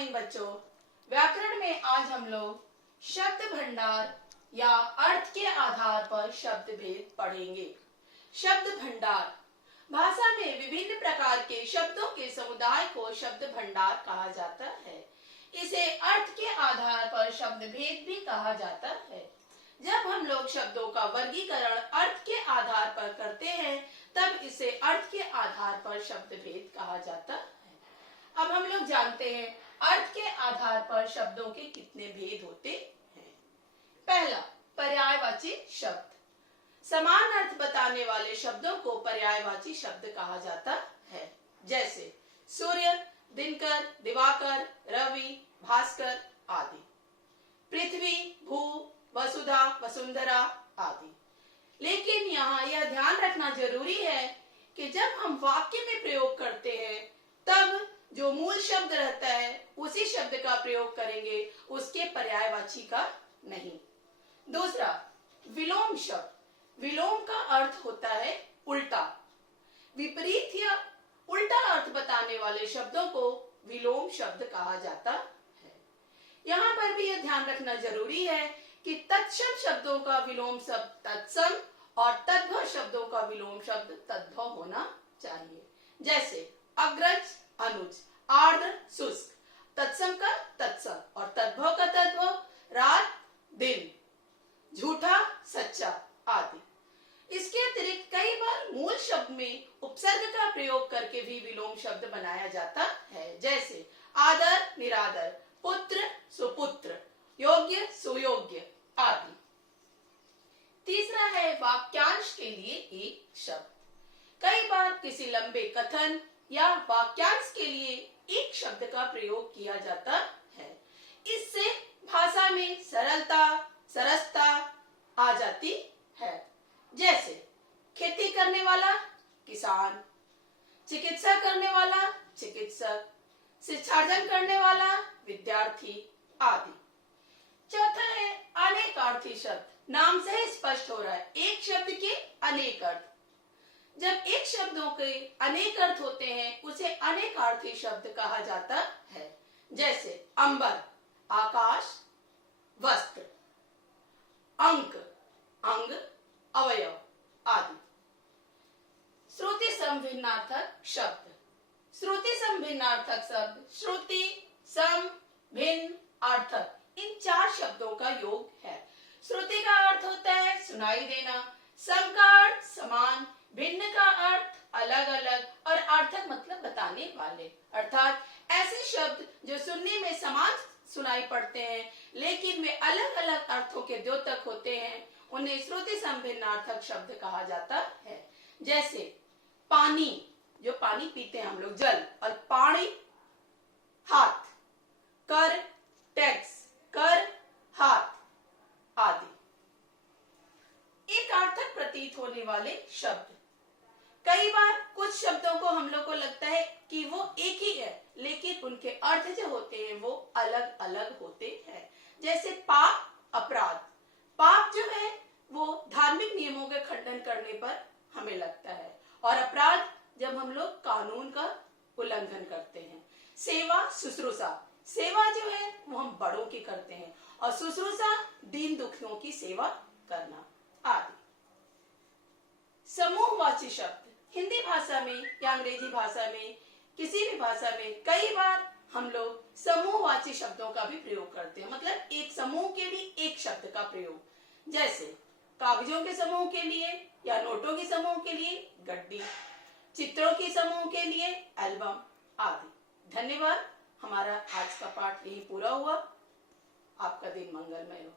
Morning बच्चों। व्याकरण में आज हम लोग शब्द भंडार या अर्थ के आधार पर शब्द भेद पढ़ेंगे। शब्द भंडार भाषा में विभिन्न प्रकार के शब्दों के समुदाय को शब्द भंडार कहा जाता है। इसे अर्थ के आधार पर शब्द भेद भी कहा जाता है। जब हम लोग शब्दों का वर्गीकरण अर्थ के आधार पर करते हैं तब इसे अर्थ के आधार पर शब्द भेद कहा जाता है। अब हम लोग जानते हैं अर्थ के आधार पर शब्दों के कितने भेद होते हैं। पहला, पर्यायवाची शब्द। समान अर्थ बताने वाले शब्दों को पर्यायवाची शब्द कहा जाता है। जैसे सूर्य, दिनकर, दिवाकर, रवि, भास्कर आदि। पृथ्वी, भू, वसुधा, वसुंधरा आदि। लेकिन यहाँ यह ध्यान रखना जरूरी है कि जब हम वाक्य में प्रयोग करते हैं तब जो मूल शब्द रहता है उसी शब्द का प्रयोग करेंगे, उसके पर्यायवाची का नहीं। दूसरा, विलोम शब्द। विलोम का अर्थ होता है उल्टा। विपरीत या उल्टा अर्थ बताने वाले शब्दों को विलोम शब्द कहा जाता है। यहाँ पर भी यह ध्यान रखना जरूरी है कि तत्सम शब्दों का विलोम शब्द तत्सम और तद्भव शब्दों का विलोम शब्द तद्भव होना चाहिए। जैसे अग्रज, अनुज, आर्द्र, शुष्क। तत्सम का तत्सम और तद्भव का तद्भव, रात, दिन, झूठा, सच्चा आदि। इसके अतिरिक्त कई बार मूल शब्द में उपसर्ग का प्रयोग करके भी विलोम शब्द बनाया जाता है। जैसे आदर, निरादर, पुत्र, सुपुत्र, योग्य, सुयोग्य आदि। तीसरा है वाक्यांश के लिए एक शब्द। कई बार किसी लंबे कथन या वाक्यांश के लिए एक शब्द का प्रयोग किया जाता है। इससे भाषा में सरलता, सरसता आ जाती है। जैसे खेती करने वाला किसान, चिकित्सा करने वाला चिकित्सक, शिक्षार्जन करने वाला विद्यार्थी आदि। चौथा है अनेकार्थी शब्द। नाम से ही स्पष्ट हो रहा है, एक शब्द के अनेक अर्थ। जब एक शब्दों के अनेक अर्थ होते हैं उसे अनेकार्थी शब्द कहा जाता है। जैसे अंबर, आकाश, वस्त्र, अंक, अंग, अवयव आदि। श्रुति समभिन्नार्थक शब्द। श्रुति समभिन्नार्थक शब्द श्रुति, सम, भिन्न, अर्थक इन चार शब्दों का योग है। श्रुति का अर्थ होता है सुनाई देना, सम का अर्थ समान, भिन्न का अर्थ अलग अलग और अर्थक मतलब बताने वाले। अर्थात ऐसे शब्द जो सुनने में समान सुनाई पड़ते हैं लेकिन वे अलग अलग अर्थों के द्योतक होते हैं, उन्हें श्रुति समभिन्नार्थक शब्द कहा जाता है। जैसे पानी, जो पानी पीते हैं हम लोग, जल, और पानी, हाथ, कर, टैक्स, कर, हाथ आदि। एक अर्थक प्रतीत होने वाले शब्द। कई बार कुछ शब्दों को हम लोग को लगता है कि वो एक ही है लेकिन उनके अर्थ जो होते हैं वो अलग अलग होते हैं। जैसे पाप, अपराध। पाप जो है वो धार्मिक नियमों के खंडन करने पर हमें लगता है और अपराध जब हम लोग कानून का उल्लंघन करते हैं। सेवा, शुश्रूषा। सेवा जो है वो हम बड़ों की करते हैं और शुश्रूषा दीन दुखियों की सेवा करना आदि। समूहवाची शब्द। हिंदी भाषा में या अंग्रेजी भाषा में, किसी भी भाषा में कई बार हम लोग समूहवाची शब्दों का भी प्रयोग करते हैं। मतलब एक समूह के लिए एक शब्द का प्रयोग। जैसे कागजों के समूह के लिए या नोटों के समूह के लिए गड्डी, चित्रों के समूह के लिए एल्बम आदि। धन्यवाद। हमारा आज का पाठ यही पूरा हुआ। आपका दिन मंगलमय हो।